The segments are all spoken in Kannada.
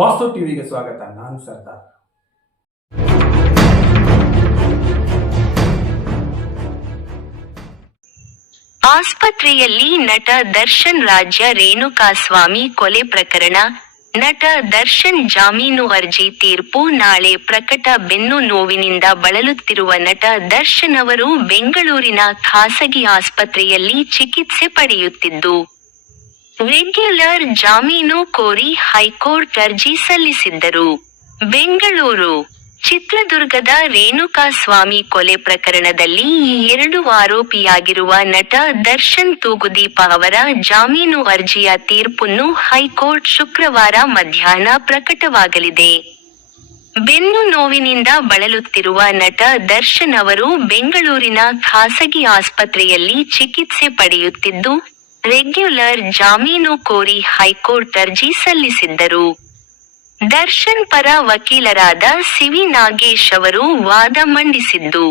ವಾಸ್ತು ಟಿವಿಗೆ ಸ್ವಾಗತ. ನಾನು ಸರ್ದಾರ್. ಆಸ್ಪತ್ರೆಯಲ್ಲಿ ನಟ ದರ್ಶನ್ ರಾಜ್ಯ ರೇಣುಕಾಸ್ವಾಮಿ ಕೊಲೆ ಪ್ರಕರಣ. ನಟ ದರ್ಶನ್ ಜಾಮೀನು ಅರ್ಜಿ ತೀರ್ಪು ನಾಳೆ ಪ್ರಕಟ. ಬೆನ್ನು ನೋವಿನಿಂದ ಬಳಲುತ್ತಿರುವ ನಟ ದರ್ಶನ್ ಅವರು ಬೆಂಗಳೂರಿನ ಖಾಸಗಿ ಆಸ್ಪತ್ರೆಯಲ್ಲಿ ಚಿಕಿತ್ಸೆ ಪಡೆಯುತ್ತಿದ್ದು, ರೆಗ್ಯುಲರ್ ಜಾಮೀನು ಕೋರಿ ಹೈಕೋರ್ಟ್ ಅರ್ಜಿ ಸಲ್ಲಿಸಿದ್ದರು. ಬೆಂಗಳೂರು, ಚಿತ್ರದುರ್ಗದ ರೇಣುಕಾಸ್ವಾಮಿ ಕೊಲೆ ಪ್ರಕರಣದಲ್ಲಿ ಈ ಎರಡು ಆರೋಪಿಯಾಗಿರುವ ನಟ ದರ್ಶನ್ ತೂಗುದೀಪ ಅವರ ಜಾಮೀನು ಅರ್ಜಿಯ ತೀರ್ಪನ್ನು ಹೈಕೋರ್ಟ್ ಶುಕ್ರವಾರ ಮಧ್ಯಾಹ್ನ ಪ್ರಕಟವಾಗಲಿದೆ. ಬೆನ್ನು ನೋವಿನಿಂದ ಬಳಲುತ್ತಿರುವ ನಟ ದರ್ಶನ್ ಅವರು ಬೆಂಗಳೂರಿನ ಖಾಸಗಿ ಆಸ್ಪತ್ರೆಯಲ್ಲಿ ಚಿಕಿತ್ಸೆ ಪಡೆಯುತ್ತಿದ್ದು, ರೆಗ್ಯುಲರ್ ಜಾಮೀನು ಕೋರಿ ಹೈಕೋರ್ಟ್ ಅರ್ಜಿ ಸಲ್ಲಿಸಿದ್ದರು. ದರ್ಶನ್ ಪರ ವಕೀಲರಾದ ಸಿವಿ ನಾಗೇಶ್ ಅವರು ವಾದ ಮಂಡಿಸಿದ್ದು,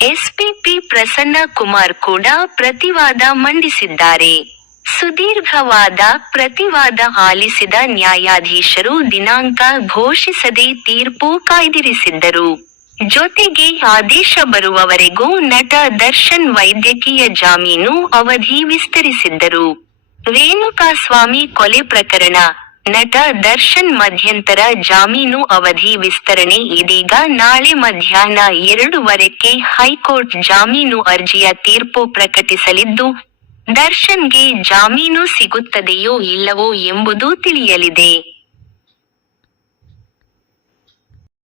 ಎಸ್ಪಿಪಿ ಪ್ರಸನ್ನ ಕುಮಾರ್ ಕೂಡ ಪ್ರತಿವಾದ ಮಂಡಿಸಿದ್ದಾರೆ. ಸುದೀರ್ಘವಾದ ಪ್ರತಿವಾದ ಆಲಿಸಿದ ನ್ಯಾಯಾಧೀಶರು ದಿನಾಂಕ ಘೋಷಿಸದೆ ತೀರ್ಪು ಕಾಯ್ದಿರಿಸಿದ್ದರು. ಜೊತೆಗೆ ಆದೇಶ ಬರುವವರೆಗೂ ನಟ ದರ್ಶನ್ ವೈದ್ಯಕೀಯ ಜಾಮೀನು ಅವಧಿ ವಿಸ್ತರಿಸಿದ್ದರು. ರೇಣುಕಾಸ್ವಾಮಿ ಕೊಲೆ ಪ್ರಕರಣ: ನಟ ದರ್ಶನ್ ಮಧ್ಯಂತರ ಜಾಮೀನು ಅವಧಿ ವಿಸ್ತರಣೆ ಇದೀಗ ನಾಳೆ ಮಧ್ಯಾಹ್ನ 2:00ಕ್ಕೆ ಹೈಕೋರ್ಟ್ ಜಾಮೀನು ಅರ್ಜಿಯ ತೀರ್ಪು ಪ್ರಕಟಿಸಲಿದ್ದು, ದರ್ಶನ್ಗೆ ಜಾಮೀನು ಸಿಗುತ್ತದೆಯೋ ಇಲ್ಲವೋ ಎಂಬುದು ತಿಳಿಯಲಿದೆ.